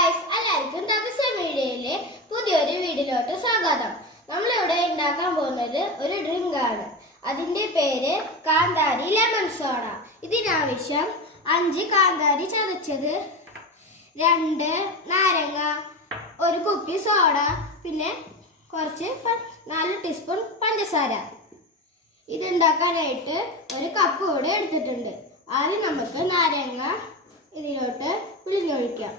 എല്ലാവർക്കും തപസ്യ മീഡിയയിലെ പുതിയൊരു വീഡിയോയിലോട്ട് സ്വാഗതം. നമ്മളിവിടെ ഉണ്ടാക്കാൻ പോകുന്നത് ഒരു ഡ്രിങ്ക് ആണ്. അതിന്റെ പേര് കാന്താരി ലെമൺ സോഡ ഇതിനാവശ്യം അഞ്ച് കാന്താരി ചതച്ചത്. രണ്ട് നാരങ്ങ ഒരു കുപ്പി സോഡ പിന്നെ കുറച്ച് നാല് ടീസ്പൂൺ പഞ്ചസാര. ഇതുണ്ടാക്കാനായിട്ട് ഒരു കപ്പ് കൂടെ എടുത്തിട്ടുണ്ട്. ആദ്യം നമുക്ക് നാരങ്ങ ഇതിലോട്ട് പിഴിഞ്ഞൊഴിക്കാം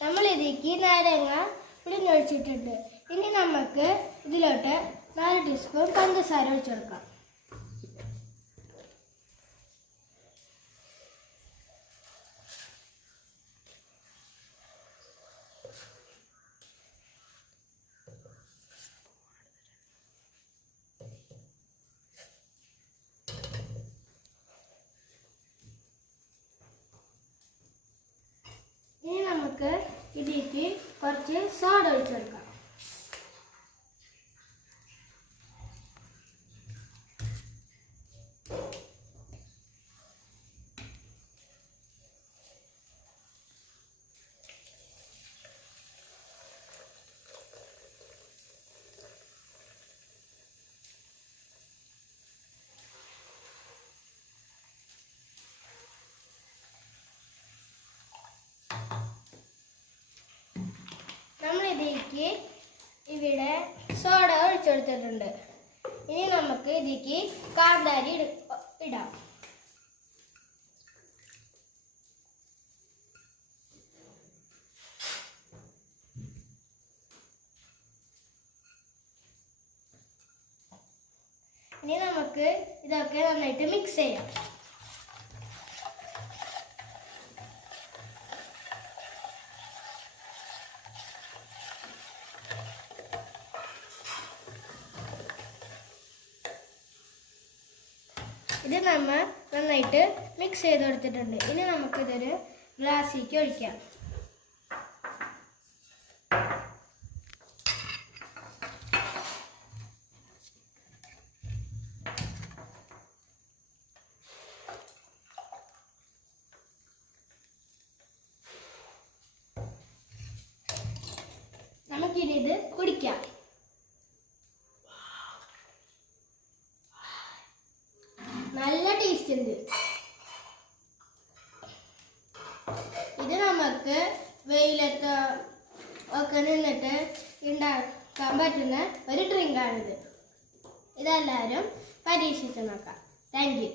നമ്മൾ ഇതിലേക്ക് നാരങ്ങ പിഴിഞ്ഞൊഴിച്ചിട്ടുണ്ട് ഇനി നമുക്ക് ഇതിലോട്ട് നാല് ടീസ്പൂൺ പഞ്ചസാര ഒഴിച്ചു കൊടുക്കാം ഇനി നമുക്ക് ഇതിലേക്ക് കുറച്ച് സോഡ ഒഴിച്ചു നമ്മൾ ഇതിലേക്ക് ഇവിടെ സോഡ ഒഴിച്ചെടുത്തിട്ടുണ്ട് ഇനി നമുക്ക് ഇതിലേക്ക് കാന്താരി ഇട- ഇടാം ഇനി നമുക്ക് ഇതൊക്കെ നന്നായിട്ട് മിക്സ് ചെയ്യാം ഇത് നമ്മൾ നന്നായിട്ട് മിക്സ് ചെയ്ത് കൊടുത്തിട്ടുണ്ട്. ഇനി നമുക്കിതൊരു ഗ്ലാസ്സിലേക്ക് ഒഴിക്കാം. നമുക്കിനി ഇത് കുടിക്കാം. ഉണ്ട് ഇത് നമുക്ക് വെയിലത്ത് ഒക്കെ നിന്നിട്ട് ഉണ്ടാക്കാൻ പറ്റുന്ന ഒരു ഡ്രിങ്കാണിത് ഇതെല്ലാവരും പരീക്ഷിച്ച് നോക്കാം. Thank U